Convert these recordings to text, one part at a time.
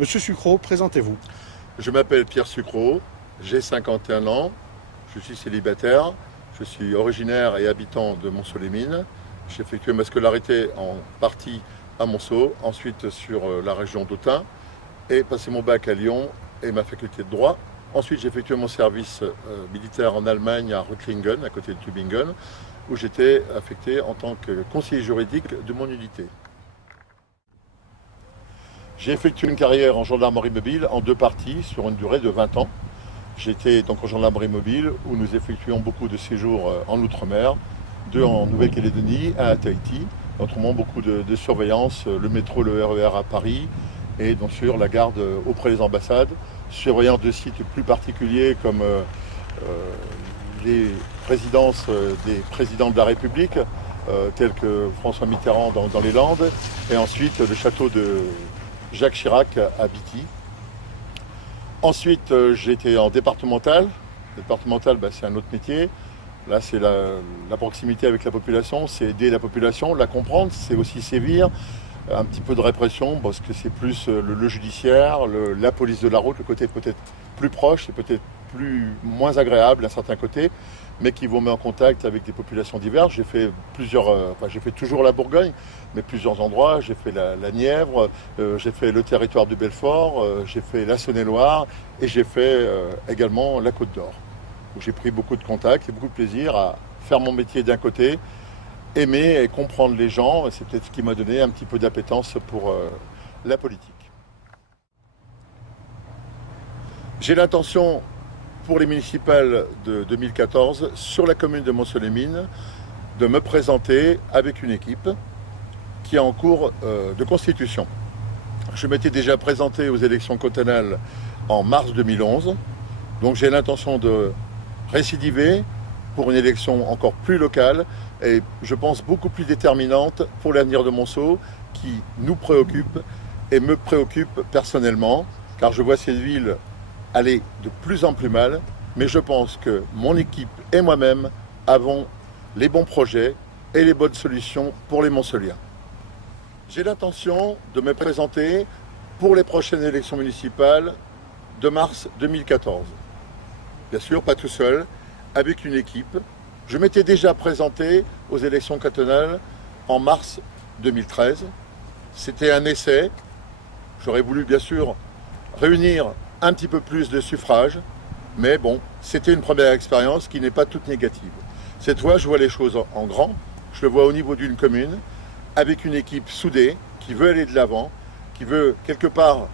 Monsieur Sucreau, présentez-vous. Je m'appelle Pierre Sucreau, j'ai 51 ans, je suis célibataire, je suis originaire et habitant de Monceau-les-Mines. J'ai effectué ma scolarité en partie à Monceau, ensuite sur la région d'Autun, et passé mon bac à Lyon et ma faculté de droit. Ensuite, j'ai effectué mon service militaire en Allemagne à Reutlingen, à côté de Tübingen, où j'étais affecté en tant que conseiller juridique de mon unité. J'ai effectué une carrière en gendarmerie mobile en deux parties sur une durée de 20 ans. J'étais donc en gendarmerie mobile où nous effectuions beaucoup de séjours en Outre-mer, deux en Nouvelle-Calédonie, un à Tahiti, autrement beaucoup de surveillance, le métro, le RER à Paris et bien sûr la garde auprès des ambassades, surveillance de sites plus particuliers comme les résidences des présidents de la République, tels que François Mitterrand dans les Landes, et ensuite le château de Jacques Chirac à Bity. Ensuite, j'ai été en départemental. Départemental, c'est un autre métier. Là, c'est la proximité avec la population, c'est aider la population, la comprendre, c'est aussi sévir. Un petit peu de répression, parce que c'est plus le judiciaire, la police de la route, le côté peut-être plus proche, c'est peut-être moins agréable d'un certain côté, mais qui vous met en contact avec des populations diverses. J'ai fait j'ai fait toujours la Bourgogne, mais plusieurs endroits. J'ai fait la Nièvre, j'ai fait le territoire du Belfort, j'ai fait la Saône-et-Loire et j'ai fait également la Côte d'Or, où j'ai pris beaucoup de contacts et beaucoup de plaisir à faire mon métier d'un côté, aimer et comprendre les gens. C'est peut-être ce qui m'a donné un petit peu d'appétence pour la politique. J'ai l'intention, pour les municipales de 2014, sur la commune de Monceau-les-Mines, de me présenter avec une équipe qui est en cours de constitution. Je m'étais déjà présenté aux élections cantonales en mars 2011, donc j'ai l'intention de récidiver pour une élection encore plus locale et je pense beaucoup plus déterminante pour l'avenir de Monceau, qui nous préoccupe et me préoccupe personnellement, car je vois cette ville aller de plus en plus mal, mais je pense que mon équipe et moi-même avons les bons projets et les bonnes solutions pour les Monceuliens. J'ai l'intention de me présenter pour les prochaines élections municipales de mars 2014. Bien sûr, pas tout seul, avec une équipe. Je m'étais déjà présenté aux élections cantonales en mars 2013. C'était un essai. J'aurais voulu bien sûr réunir un petit peu plus de suffrages, mais bon, c'était une première expérience qui n'est pas toute négative. Cette fois, je vois les choses en grand, je le vois au niveau d'une commune, avec une équipe soudée, qui veut aller de l'avant, qui veut quelque part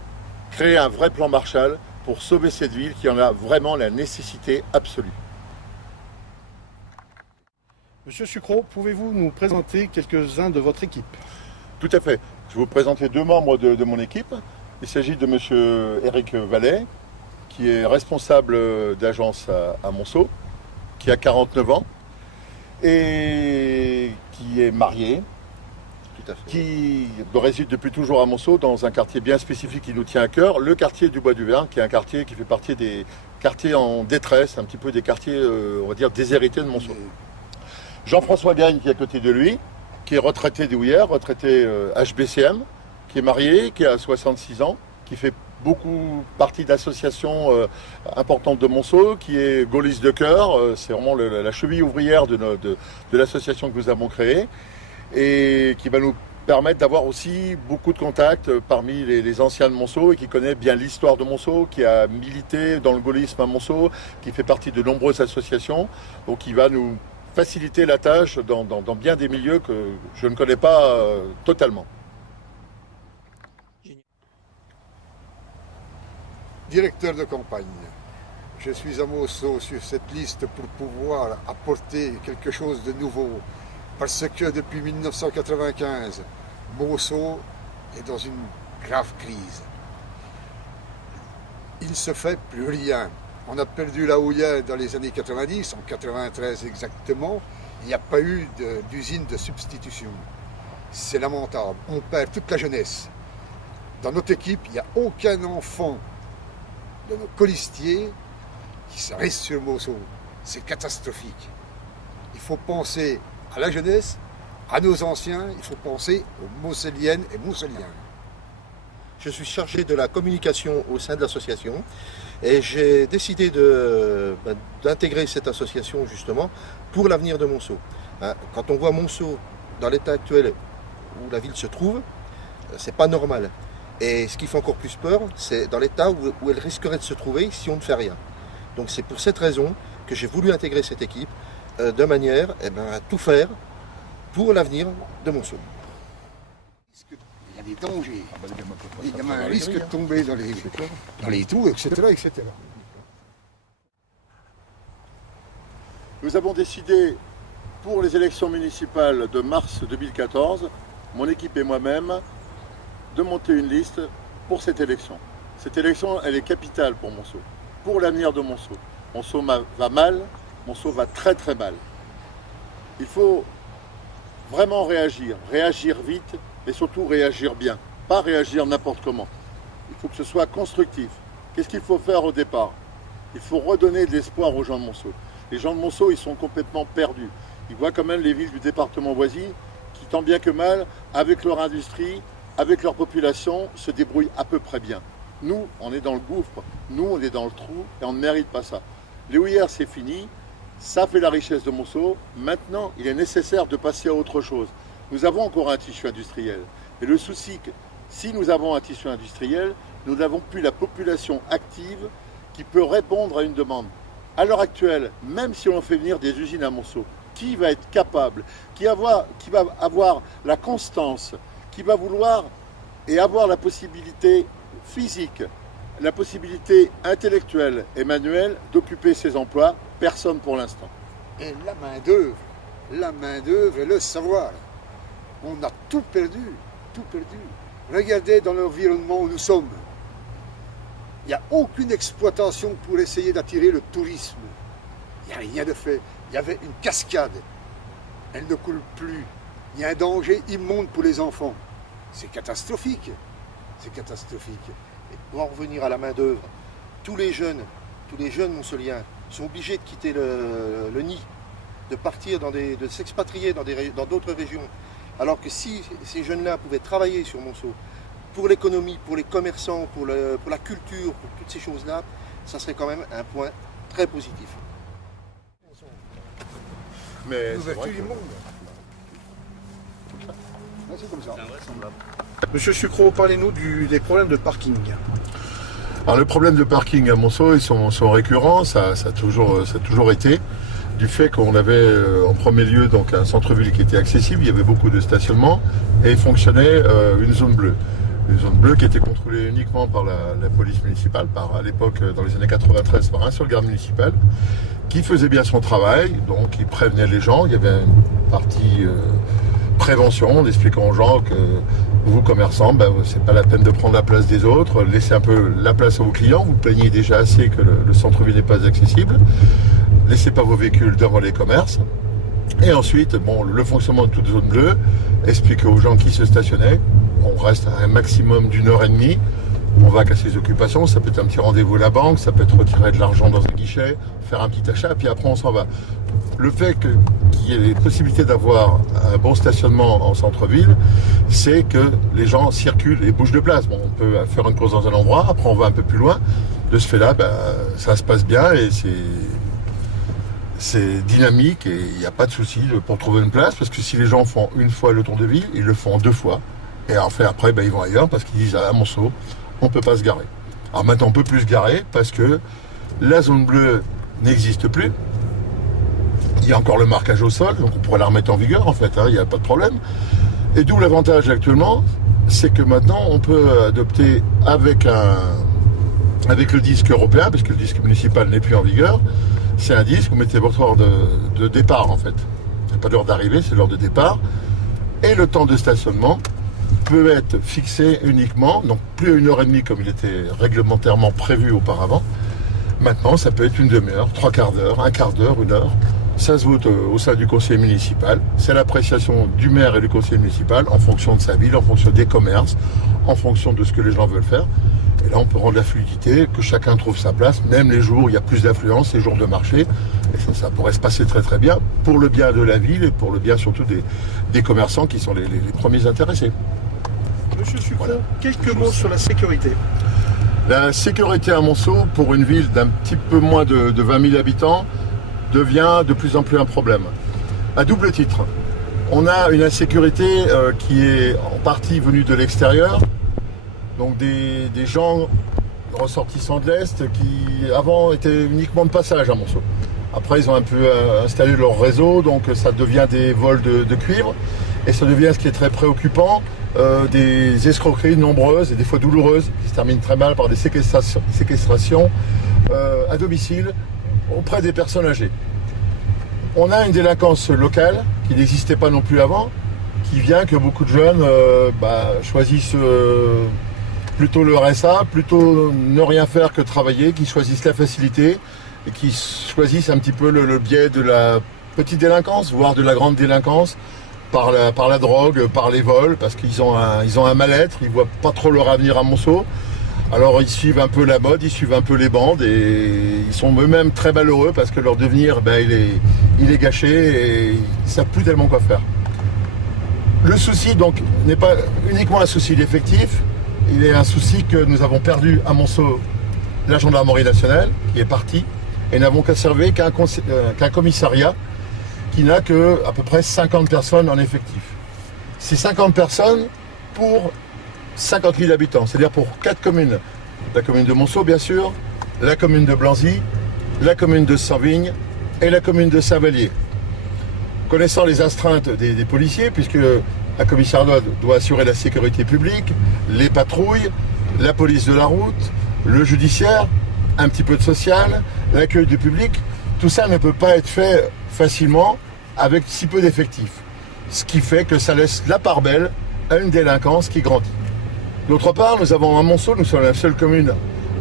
créer un vrai plan Marshall pour sauver cette ville qui en a vraiment la nécessité absolue. Monsieur Sucreau, pouvez-vous nous présenter quelques-uns de votre équipe? Tout à fait. Je vais vous présenter deux membres de mon équipe. Il s'agit de monsieur Éric Vallet, qui est responsable d'agence à Monceau, qui a 49 ans et qui est marié, qui réside depuis toujours à Monceau dans un quartier bien spécifique qui nous tient à cœur, le quartier du Bois du Vern, qui est un quartier qui fait partie des quartiers en détresse, un petit peu des quartiers, on va dire, déshérités de Monceau. Jean-François Gagne, qui est à côté de lui, qui est retraité d'Houillères, retraité HBCM, qui est marié, qui a 66 ans, qui fait beaucoup partie d'associations importantes de Monceau, qui est gaulliste de cœur, c'est vraiment la cheville ouvrière de l'association que nous avons créée, et qui va nous permettre d'avoir aussi beaucoup de contacts parmi les anciens de Monceau, et qui connaît bien l'histoire de Monceau, qui a milité dans le gaullisme à Monceau, qui fait partie de nombreuses associations, donc qui va nous faciliter la tâche dans bien des milieux que je ne connais pas totalement. Directeur de campagne. Je suis à Monceau sur cette liste pour pouvoir apporter quelque chose de nouveau. Parce que depuis 1995, Monceau est dans une grave crise. Il ne se fait plus rien. On a perdu la houillère dans les années 90, en 93 exactement. Il n'y a pas eu d'usine de substitution. C'est lamentable. On perd toute la jeunesse. Dans notre équipe, il n'y a aucun enfant de nos colistiers qui reste sur Monceau. C'est catastrophique. Il faut penser à la jeunesse, à nos anciens, il faut penser aux Moncéliennes et Moncéliens. Je suis chargé de la communication au sein de l'association et j'ai décidé d'intégrer cette association justement pour l'avenir de Monceau. Quand on voit Monceau dans l'état actuel où la ville se trouve, c'est pas normal. Et ce qui fait encore plus peur, c'est dans l'état où elle risquerait de se trouver si on ne fait rien. Donc c'est pour cette raison que j'ai voulu intégrer cette équipe de manière à tout faire pour l'avenir de Monceau. Il y a des dangers. Les gamins risquent de tomber dans les trous, etc., etc. Nous avons décidé pour les élections municipales de mars 2014, mon équipe et moi-même, de monter une liste pour cette élection. Cette élection, elle est capitale pour Monceau, pour l'avenir de Monceau. Monceau va mal, Monceau va très très mal. Il faut vraiment réagir vite et surtout réagir bien, pas réagir n'importe comment. Il faut que ce soit constructif. Qu'est-ce qu'il faut faire au départ? Il faut redonner de l'espoir aux gens de Monceau. Les gens de Monceau, ils sont complètement perdus. Ils voient quand même les villes du département voisin qui, tant bien que mal, avec leur industrie, avec leur population, se débrouillent à peu près bien. Nous, on est dans le gouffre, nous, on est dans le trou et on ne mérite pas ça. Les houillères, c'est fini, ça fait la richesse de Monceau. Maintenant, il est nécessaire de passer à autre chose. Nous avons encore un tissu industriel. Et le souci, que si nous avons un tissu industriel, nous n'avons plus la population active qui peut répondre à une demande. À l'heure actuelle, même si on fait venir des usines à Monceau, qui va être capable, qui va avoir la constance, qui va vouloir et avoir la possibilité physique, la possibilité intellectuelle et manuelle d'occuper ces emplois? Personne pour l'instant. Et la main-d'œuvre et le savoir. On a tout perdu, tout perdu. Regardez dans l'environnement où nous sommes. Il n'y a aucune exploitation pour essayer d'attirer le tourisme. Il n'y a rien de fait. Il y avait une cascade. Elle ne coule plus. Il y a un danger immonde pour les enfants. C'est catastrophique. C'est catastrophique. Et pour en revenir à la main-d'œuvre, tous les jeunes monceuliens sont obligés de quitter le nid, de partir de s'expatrier dans d'autres régions. Alors que si ces jeunes-là pouvaient travailler sur Monceau, pour l'économie, pour les commerçants, pour la culture, pour toutes ces choses-là, ça serait quand même un point très positif. Mais L'ouverture du monde. C'est comme ça. Monsieur Sucreau, parlez-nous des problèmes de parking. Alors les problèmes de parking à Monceau, ils sont récurrents, ça a toujours été. Du fait qu'on avait en premier lieu donc un centre-ville qui était accessible, il y avait beaucoup de stationnement et il fonctionnait une zone bleue. Une zone bleue qui était contrôlée uniquement par la police municipale, à l'époque dans les années 93 par un seul garde municipal, qui faisait bien son travail, donc il prévenait les gens, il y avait une partie prévention, en expliquant aux gens que vous commerçants, c'est pas la peine de prendre la place des autres, laissez un peu la place à vos clients, vous plaignez déjà assez que le centre-ville n'est pas accessible. Laissez pas vos véhicules devant les commerces. Et ensuite, le fonctionnement de toute zone bleue, expliquer aux gens qui se stationnaient, on reste à un maximum d'1h30, on va qu'à ses occupations, ça peut être un petit rendez-vous à la banque, ça peut être retirer de l'argent dans un guichet, faire un petit achat, puis après on s'en va. Le fait qu'il y ait les possibilités d'avoir un bon stationnement en centre-ville, c'est que les gens circulent et bougent de place. On peut faire une course dans un endroit, après on va un peu plus loin. De ce fait-là, ça se passe bien et c'est dynamique et il n'y a pas de souci pour trouver une place, parce que si les gens font une fois le tour de ville, ils le font 2 fois. Et après, ils vont ailleurs parce qu'ils disent à Monceau, on ne peut pas se garer. Alors maintenant, on ne peut plus se garer parce que la zone bleue n'existe plus. Il y a encore le marquage au sol, donc on pourrait la remettre en vigueur en fait, il n'y a pas de problème. Et d'où l'avantage actuellement, c'est que maintenant on peut adopter avec le disque européen, parce que le disque municipal n'est plus en vigueur, c'est un disque, vous mettez votre heure de départ en fait. Il n'y a pas d'heure d'arrivée, c'est l'heure de départ. Et le temps de stationnement peut être fixé uniquement, donc plus à 1h30 comme il était réglementairement prévu auparavant. Maintenant, ça peut être une demi-heure, 3/4 d'heure, un quart d'heure, 1 heure. Ça se vote au sein du conseil municipal. C'est l'appréciation du maire et du conseil municipal en fonction de sa ville, en fonction des commerces, en fonction de ce que les gens veulent faire. Et là, on peut rendre la fluidité, que chacun trouve sa place, même les jours où il y a plus d'affluence, les jours de marché. Et ça pourrait se passer très très bien, pour le bien de la ville et pour le bien surtout des commerçants qui sont les premiers intéressés. Monsieur Sucreau, Voilà. quelques mots sur la sécurité. La sécurité à Monceau, pour une ville d'un petit peu moins de 20 000 habitants, devient de plus en plus un problème. À double titre. On a une insécurité qui est en partie venue de l'extérieur, donc des gens ressortissants de l'Est qui avant étaient uniquement de passage à Monceau. Après ils ont un peu installé leur réseau, donc ça devient des vols de cuivre et ça devient, ce qui est très préoccupant, des escroqueries nombreuses et des fois douloureuses qui se terminent très mal par des séquestrations à domicile auprès des personnes âgées. On a une délinquance locale qui n'existait pas non plus avant, qui vient que beaucoup de jeunes choisissent plutôt le RSA, plutôt ne rien faire que travailler, qui choisissent la facilité et qui choisissent un petit peu le biais de la petite délinquance, voire de la grande délinquance, par la drogue, par les vols, parce qu'ils ont un mal-être, ils ne voient pas trop leur avenir à Monceau. Alors ils suivent un peu la mode, ils suivent un peu les bandes et ils sont eux-mêmes très malheureux parce que leur devenir, il est gâché et ils ne savent plus tellement quoi faire. Le souci donc n'est pas uniquement un souci d'effectif, il est un souci que nous avons perdu à Monceau la gendarmerie nationale qui est partie et n'avons conservé qu'un commissariat qui n'a que à peu près 50 personnes en effectif. Ces 50 personnes pour 50 000 habitants, c'est-à-dire pour 4 communes. La commune de Monceau, bien sûr, la commune de Blanzy, la commune de Sanvignes et la commune de Saint-Vallier. Connaissant les astreintes des policiers, puisque un commissariat doit assurer la sécurité publique, les patrouilles, la police de la route, le judiciaire, un petit peu de social, l'accueil du public, tout ça ne peut pas être fait facilement avec si peu d'effectifs. Ce qui fait que ça laisse la part belle à une délinquance qui grandit. D'autre part, nous avons à Monceau, nous sommes la seule commune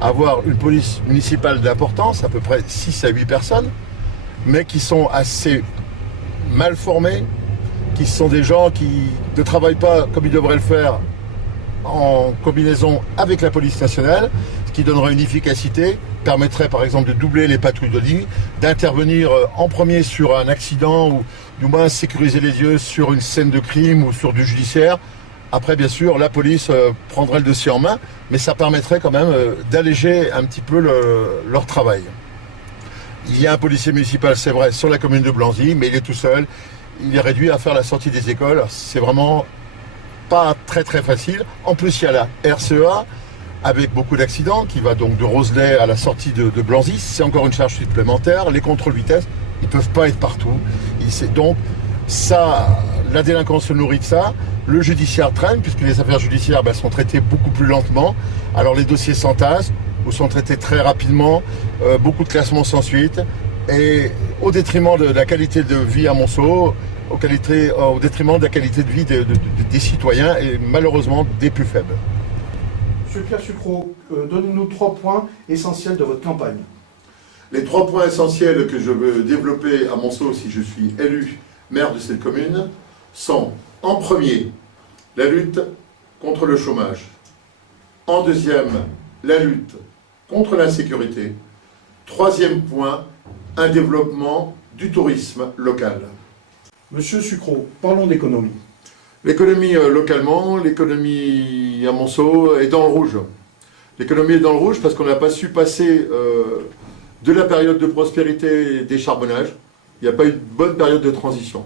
à avoir une police municipale d'importance, à peu près 6 à 8 personnes, mais qui sont assez mal formés, qui sont des gens qui ne travaillent pas comme ils devraient le faire en combinaison avec la police nationale, ce qui donnerait une efficacité, permettrait par exemple de doubler les patrouilles de ligne, d'intervenir en premier sur un accident ou du moins sécuriser les yeux sur une scène de crime ou sur du judiciaire. Après, bien sûr, la police prendrait le dossier en main, mais ça permettrait quand même d'alléger un petit peu leur travail. Il y a un policier municipal, c'est vrai, sur la commune de Blanzy, mais il est tout seul. Il est réduit à faire la sortie des écoles. C'est vraiment pas très très facile. En plus, il y a la RCEA, avec beaucoup d'accidents, qui va donc de Roselay à la sortie de Blanzy. C'est encore une charge supplémentaire. Les contrôles vitesse, ils ne peuvent pas être partout. Donc, ça, la délinquance se nourrit de ça. Le judiciaire traîne, puisque les affaires judiciaires sont traitées beaucoup plus lentement. Alors les dossiers s'entassent ou sont traités très rapidement, beaucoup de classements sans suite, et au détriment de la qualité de vie à Monceau, au détriment de la qualité de vie des citoyens et malheureusement des plus faibles. Monsieur Pierre Sucreau, donnez-nous 3 points essentiels de votre campagne. Les 3 points essentiels que je veux développer à Monceau si je suis élu maire de cette commune sont, en premier, la lutte contre le chômage. En deuxième, la lutte contre l'insécurité. Troisième point, un développement du tourisme local. Monsieur Sucreau, parlons d'économie. L'économie localement, l'économie à Monceau est dans le rouge. L'économie est dans le rouge parce qu'on n'a pas su passer de la période de prospérité des charbonnages. Il n'y a pas eu de bonne période de transition.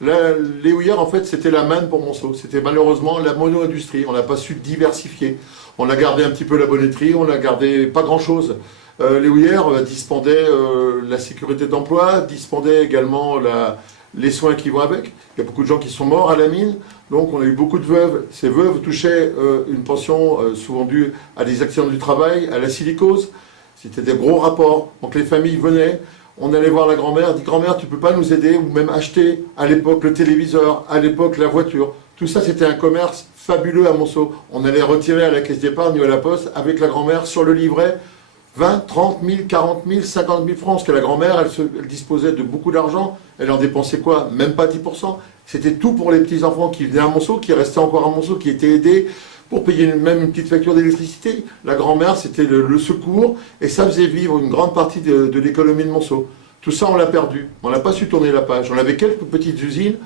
Là, les houillères, en fait, c'était la manne pour Monceau. C'était malheureusement la mono-industrie. On n'a pas su diversifier. On a gardé un petit peu la bonnetterie, on a gardé pas grand-chose. Les houillères dispendaient la sécurité d'emploi, dispendaient également les soins qui vont avec. Il y a beaucoup de gens qui sont morts à la mine, donc on a eu beaucoup de veuves. Ces veuves touchaient une pension souvent due à des accidents du travail, à la silicose. C'était des gros rapports. Donc les familles venaient, on allait voir la grand-mère, dit « Grand-mère, tu peux pas nous aider ?» ou même acheter à l'époque le téléviseur, à l'époque la voiture. Tout ça, c'était un commerce fabuleux à Monceau. On allait retirer à la caisse d'épargne ou à la poste avec la grand-mère sur le livret 20, 30 000, 40 000, 50 000 francs. Parce que la grand-mère, elle disposait de beaucoup d'argent. Elle en dépensait quoi? Même pas 10%. C'était tout pour les petits-enfants qui venaient à Monceau, qui restaient encore à Monceau, qui étaient aidés pour payer même une petite facture d'électricité. La grand-mère, c'était le secours et ça faisait vivre une grande partie de l'économie de Monceau. Tout ça, on l'a perdu. On n'a pas su tourner la page. On avait quelques petites usines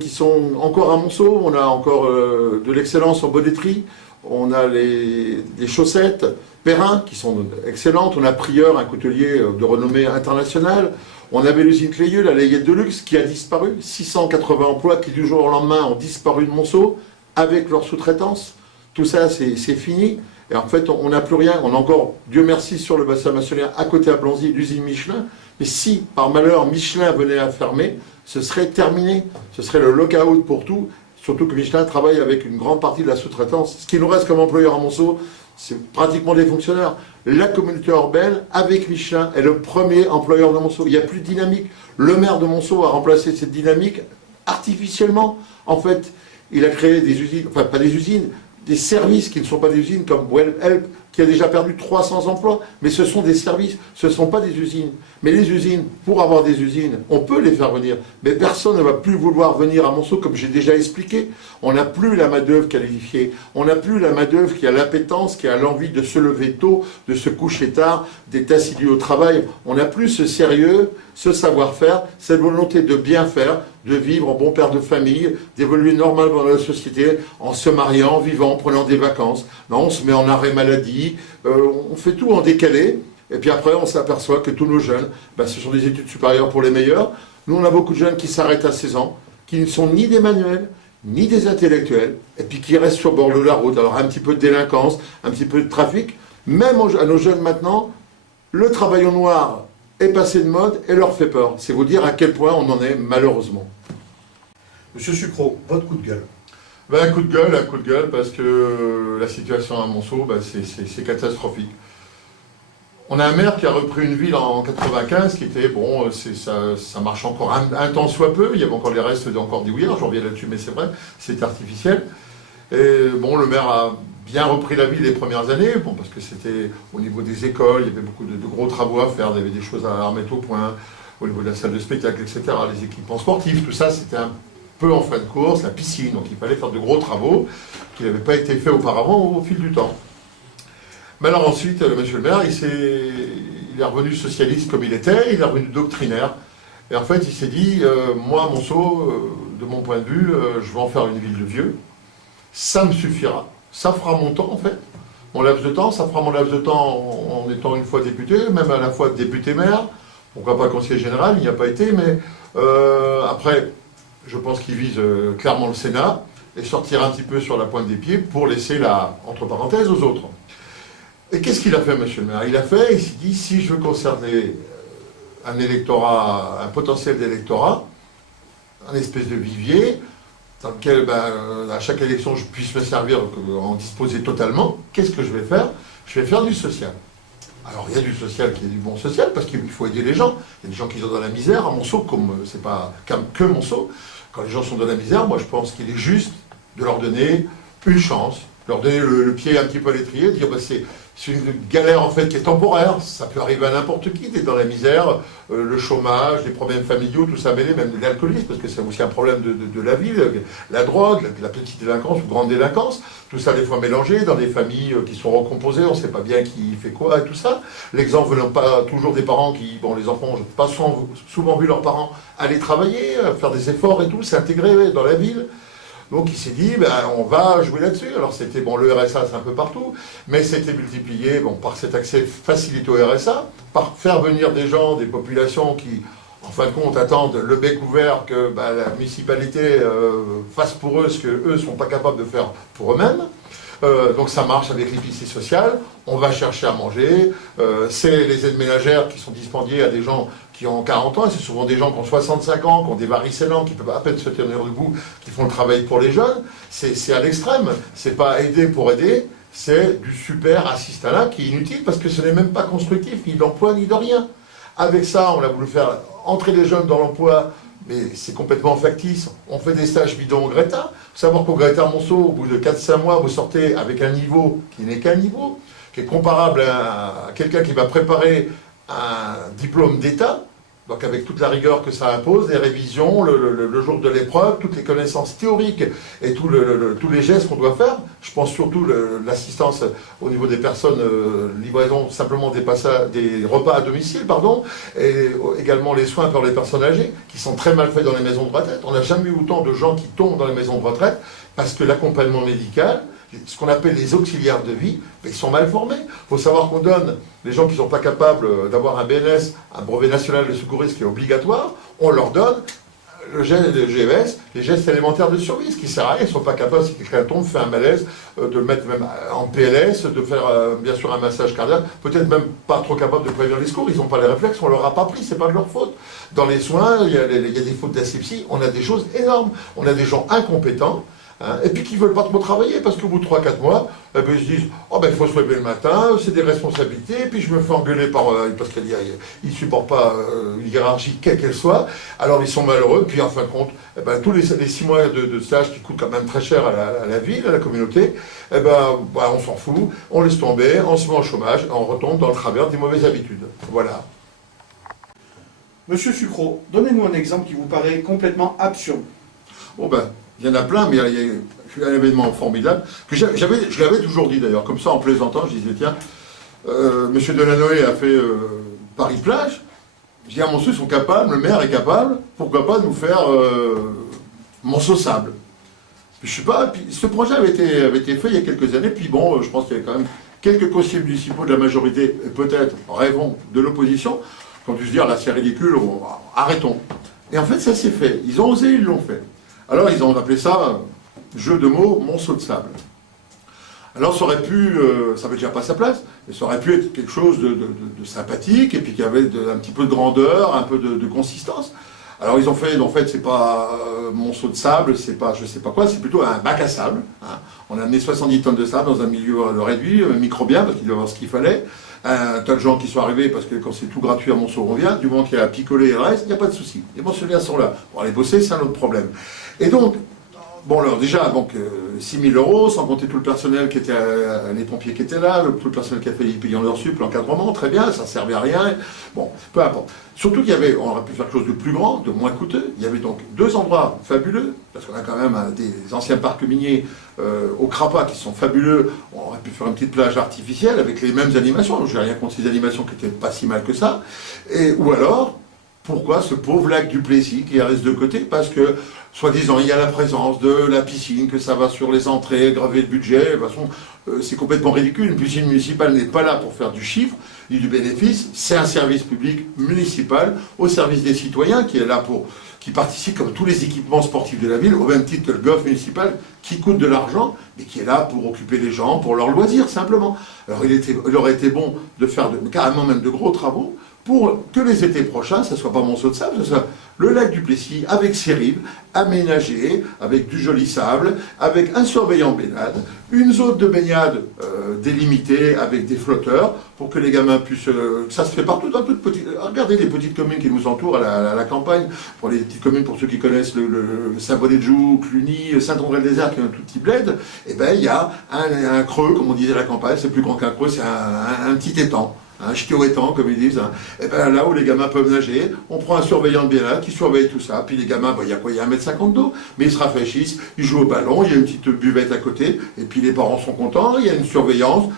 qui sont encore à Monceau. On a encore de l'excellence en bonneterie. On a des chaussettes Perrin qui sont excellentes. On a Prieur, un coutelier de renommée internationale. On avait l'usine Clayeux, la layette de luxe, qui a disparu. 680 emplois qui du jour au lendemain ont disparu de Monceau avec leur sous-traitance. Tout ça, c'est fini. Et en fait, on n'a plus rien. On a encore, Dieu merci, sur le bassin maçonnier, à côté à Blanzy, l'usine Michelin. Mais si, par malheur, Michelin venait à fermer, ce serait terminé. Ce serait le lock-out pour tout. Surtout que Michelin travaille avec une grande partie de la sous-traitance. Ce qui nous reste comme employeur à Monceau, c'est pratiquement des fonctionnaires. La communauté urbaine, avec Michelin, est le premier employeur de Monceau. Il n'y a plus de dynamique. Le maire de Monceau a remplacé cette dynamique artificiellement. En fait, il a créé des usines, enfin pas des usines, des services qui ne sont pas des usines, comme Well Help, qui a déjà perdu 300 emplois. Mais ce sont des services, ce ne sont pas des usines. Mais les usines, pour avoir des usines, on peut les faire venir. Mais personne ne va plus vouloir venir à Monceau, comme j'ai déjà expliqué. On n'a plus la main-d'œuvre qualifiée. On n'a plus la main-d'œuvre qui a l'appétence, qui a l'envie de se lever tôt, de se coucher tard, d'être assidu au travail. On n'a plus ce sérieux, ce savoir-faire, cette volonté de bien faire, de vivre en bon père de famille, d'évoluer normalement dans la société, en se mariant, en vivant, en prenant des vacances. Non, on se met en arrêt maladie, on fait tout en décalé, et puis après on s'aperçoit que tous nos jeunes, ce sont des études supérieures pour les meilleurs. Nous, on a beaucoup de jeunes qui s'arrêtent à 16 ans, qui ne sont ni des manuels, ni des intellectuels, et puis qui restent sur le bord de la route. Alors un petit peu de délinquance, un petit peu de trafic. Même à nos jeunes maintenant, le travail au noir est passé de mode et leur fait peur. C'est vous dire à quel point on en est malheureusement. Monsieur Sucreau, votre coup de gueule. Un coup de gueule, parce que la situation à Monceau, c'est catastrophique. On a un maire qui a repris une ville en 95 qui était, bon, ça marche encore un temps soit peu, il y avait encore les restes encore des houillards, j'en reviens là-dessus, mais c'est vrai, c'est artificiel. Et bon, le maire a bien repris la ville les premières années, bon, parce que c'était au niveau des écoles, il y avait beaucoup de gros travaux à faire, il y avait des choses à remettre au point, au niveau de la salle de spectacle, etc., les équipements sportifs, tout ça, c'était un peu en fin de course, la piscine, donc il fallait faire de gros travaux qui n'avaient pas été faits auparavant au fil du temps. Mais alors ensuite, monsieur le maire, il est revenu socialiste comme il était, il est revenu doctrinaire, et en fait il s'est dit, moi Monceau, de mon point de vue, je vais en faire une ville de vieux, ça me suffira, ça fera mon temps en fait, mon laps de temps, ça fera mon laps de temps en étant une fois député, même à la fois député-maire, pourquoi pas conseiller général, il n'y a pas été, mais après, je pense qu'il vise clairement le Sénat et sortir un petit peu sur la pointe des pieds pour laisser la, entre parenthèses, aux autres. Et qu'est-ce qu'il a fait, monsieur le maire? Il s'est dit, si je veux conserver un électorat, un potentiel d'électorat, un espèce de vivier, dans lequel, à chaque élection, je puisse me servir, en disposer totalement, qu'est-ce que je vais faire? Je vais faire du social. Alors, il y a du social qui est du bon social, parce qu'il faut aider les gens. Il y a des gens qui sont dans la misère. À Monceau, comme c'est pas que Monceau, quand les gens sont dans la misère, moi, je pense qu'il est juste de leur donner une chance, leur donner le pied un petit peu à l'étrier, dire, c'est une galère en fait qui est temporaire, ça peut arriver à n'importe qui, d'être dans la misère, le chômage, les problèmes familiaux, tout ça mêlé, même de l'alcoolisme, parce que c'est aussi un problème de la ville, la drogue, la petite délinquance ou grande délinquance, tout ça des fois mélangé dans des familles qui sont recomposées, on ne sait pas bien qui fait quoi et tout ça. L'exemple venant pas toujours des parents qui, bon, les enfants n'ont pas souvent vu leurs parents aller travailler, faire des efforts et tout, s'intégrer dans la ville. Donc il s'est dit, on va jouer là-dessus. Alors c'était, bon, le RSA c'est un peu partout, mais c'était multiplié par cet accès facilité au RSA, par faire venir des gens, des populations qui, en fin de compte, attendent le bec ouvert que la municipalité fasse pour eux ce qu'eux ne sont pas capables de faire pour eux-mêmes. Donc ça marche avec l'épicerie sociale, on va chercher à manger, c'est les aides ménagères qui sont dispendiées à des gens qui ont 40 ans, et c'est souvent des gens qui ont 65 ans, qui ont des varicellants, qui peuvent à peine se tenir debout, qui font le travail pour les jeunes. C'est à l'extrême, c'est pas aider pour aider, c'est du super assistanat qui est inutile parce que ce n'est même pas constructif, ni d'emploi, ni de rien. Avec ça, on a voulu faire entrer les jeunes dans l'emploi, mais c'est complètement factice. On fait des stages bidons au Greta. Il faut savoir qu'au Greta Monceau, au bout de 4-5 mois, vous sortez avec un niveau qui n'est qu'un niveau, qui est comparable à quelqu'un qui va préparer un diplôme d'État, Donc avec toute la rigueur que ça impose, les révisions, le jour de l'épreuve, toutes les connaissances théoriques et tous les gestes qu'on doit faire. Je pense surtout l'assistance au niveau des personnes, livraison simplement des repas à domicile, pardon, et également les soins pour les personnes âgées, qui sont très mal faits dans les maisons de retraite. On n'a jamais eu autant de gens qui tombent dans les maisons de retraite, parce que l'accompagnement médical, ce qu'on appelle les auxiliaires de vie, ils sont mal formés. Il faut savoir qu'on donne les gens qui ne sont pas capables d'avoir un BNS, un brevet national de secourisme qui est obligatoire, on leur donne le GES, les gestes élémentaires de survie, ce qui sert à rien, ils ne sont pas capables, si quelqu'un tombe, fait un malaise, de le mettre même en PLS, de faire bien sûr un massage cardiaque, peut-être même pas trop capables de prévenir les secours, ils n'ont pas les réflexes, on ne leur a pas pris, c'est pas de leur faute. Dans les soins, il y a des fautes d'asepsie, on a des choses énormes, on a des gens incompétents, hein, et puis qui ne veulent pas trop travailler, parce qu'au bout de 3-4 mois, eh ben, ils se disent « Oh ben il faut se lever le matin, c'est des responsabilités, et puis je me fais engueuler parce qu'ils ne supportent pas une hiérarchie quelle qu'elle soit, alors ils sont malheureux, puis en fin de compte, eh ben, tous les 6 mois de stage qui coûtent quand même très cher à la ville, à la communauté, eh ben, on s'en fout, on laisse tomber, on se met au chômage, et on retombe dans le travers des mauvaises habitudes. Voilà. Monsieur Sucrot, donnez-nous un exemple qui vous paraît complètement absurde. Bon ben, il y en a plein, mais il y a un événement formidable, que je l'avais toujours dit d'ailleurs, comme ça en plaisantant, je disais tiens, Monsieur Delanoë a fait Paris-Plage, je dis à Monceau, ils sont capables, le maire est capable, pourquoi pas nous faire Monceau-Sable. Je sais pas, puis ce projet avait été fait il y a quelques années, puis bon, je pense qu'il y avait quand même quelques conseillers municipaux de la majorité, et peut-être, rêvons, de l'opposition, qui ont dû se dire là c'est ridicule, arrêtons. Et en fait ça s'est fait, ils ont osé, ils l'ont fait. Alors ils ont appelé ça, jeu de mots, Monceau de sable. Alors ça aurait pu, ça n'avait déjà pas sa place, mais ça aurait pu être quelque chose de sympathique, et puis qui avait un petit peu de grandeur, un peu de consistance. Alors ils ont fait, en fait c'est pas Monceau de sable, c'est pas je sais pas quoi, c'est plutôt un bac à sable. Hein. On a amené 70 tonnes de sable dans un milieu réduit, microbien, parce qu'il doit avoir ce qu'il fallait. Un tas de gens qui sont arrivés, parce que quand c'est tout gratuit à Monceau, on vient, du moment qu'il y a picolé et le reste, il n'y a pas de souci. Les Monceauliens sont là. Pour aller bosser, c'est un autre problème. Et donc, bon alors déjà, donc 6 000 €, sans compter tout le personnel qui était, les pompiers qui étaient là, tout le personnel qui a fait les payants leur sup, l'encadrement, très bien, ça ne servait à rien. Bon, peu importe. Surtout qu'il y avait, on aurait pu faire quelque chose de plus grand, de moins coûteux. Il y avait donc 2 endroits fabuleux, parce qu'on a quand même des anciens parcs miniers au Crapa qui sont fabuleux. On aurait pu faire une petite plage artificielle avec les mêmes animations. Je n'ai rien contre ces animations qui n'étaient pas si mal que ça. Ou alors, pourquoi ce pauvre lac du Plessis qui reste de côté? Parce que, soi-disant, il y a la présence de la piscine, que ça va sur les entrées, graver le budget. De toute façon, c'est complètement ridicule. Une piscine municipale n'est pas là pour faire du chiffre, ni du bénéfice. C'est un service public municipal au service des citoyens qui est là qui participe comme tous les équipements sportifs de la ville, au même titre que le golf municipal, qui coûte de l'argent, mais qui est là pour occuper les gens, pour leur loisir, simplement. Alors il aurait été bon de faire carrément même de gros travaux, pour que les étés prochains, ça ne soit pas Monceau de sable, ce soit le lac du Plessis avec ses rives, aménagées, avec du joli sable, avec un surveillant baignade, une zone de baignade délimitée avec des flotteurs, pour que les gamins puissent... ça se fait partout dans toutes petites... Regardez les petites communes qui nous entourent à la campagne, pour les petites communes, pour ceux qui connaissent le Saint-Bonnet-de-Joux, Cluny, Saint-André-le-Désert, qui est un tout petit bled, et ben il y a un creux, comme on disait à la campagne, c'est plus grand qu'un creux, c'est un petit étang. Un ch'tio-étang, comme ils disent, hein. Et ben là où les gamins peuvent nager, on prend un surveillant de bien-être qui surveille tout ça, puis les gamins, ben, il y a quoi, il y a 1,50 m d'eau, mais ils se rafraîchissent, ils jouent au ballon, il y a une petite buvette à côté, et puis les parents sont contents, il y a une surveillance,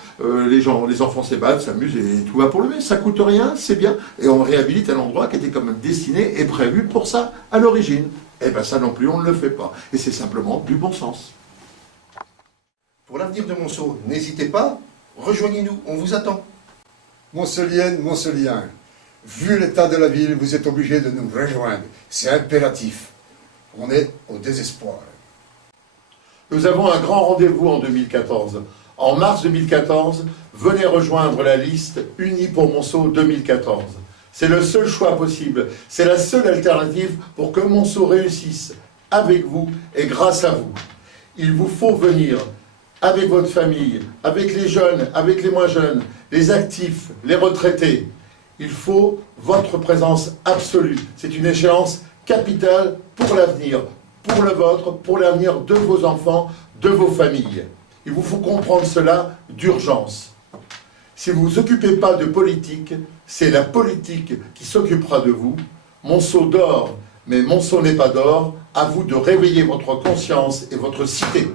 les enfants s'ébattent, s'amusent, et tout va pour le mieux, ça coûte rien, c'est bien, et on réhabilite un endroit qui était quand même destiné et prévu pour ça, à l'origine. Et ben ça non plus, on ne le fait pas, et c'est simplement du bon sens. Pour l'avenir de Monceau, n'hésitez pas, rejoignez-nous, on vous attend. Monceauliennes, Monceauliens, vu l'état de la ville, vous êtes obligés de nous rejoindre. C'est impératif. On est au désespoir. Nous avons un grand rendez-vous en 2014. En mars 2014, venez rejoindre la liste Unis pour Monceau 2014. C'est le seul choix possible. C'est la seule alternative pour que Monceau réussisse avec vous et grâce à vous. Il vous faut venir avec votre famille, avec les jeunes, avec les moins jeunes, les actifs, les retraités. Il faut votre présence absolue. C'est une échéance capitale pour l'avenir, pour le vôtre, pour l'avenir de vos enfants, de vos familles. Il vous faut comprendre cela d'urgence. Si vous ne vous occupez pas de politique, c'est la politique qui s'occupera de vous. Monceau dort, mais Monceau n'est pas d'or. À vous de réveiller votre conscience et votre cité.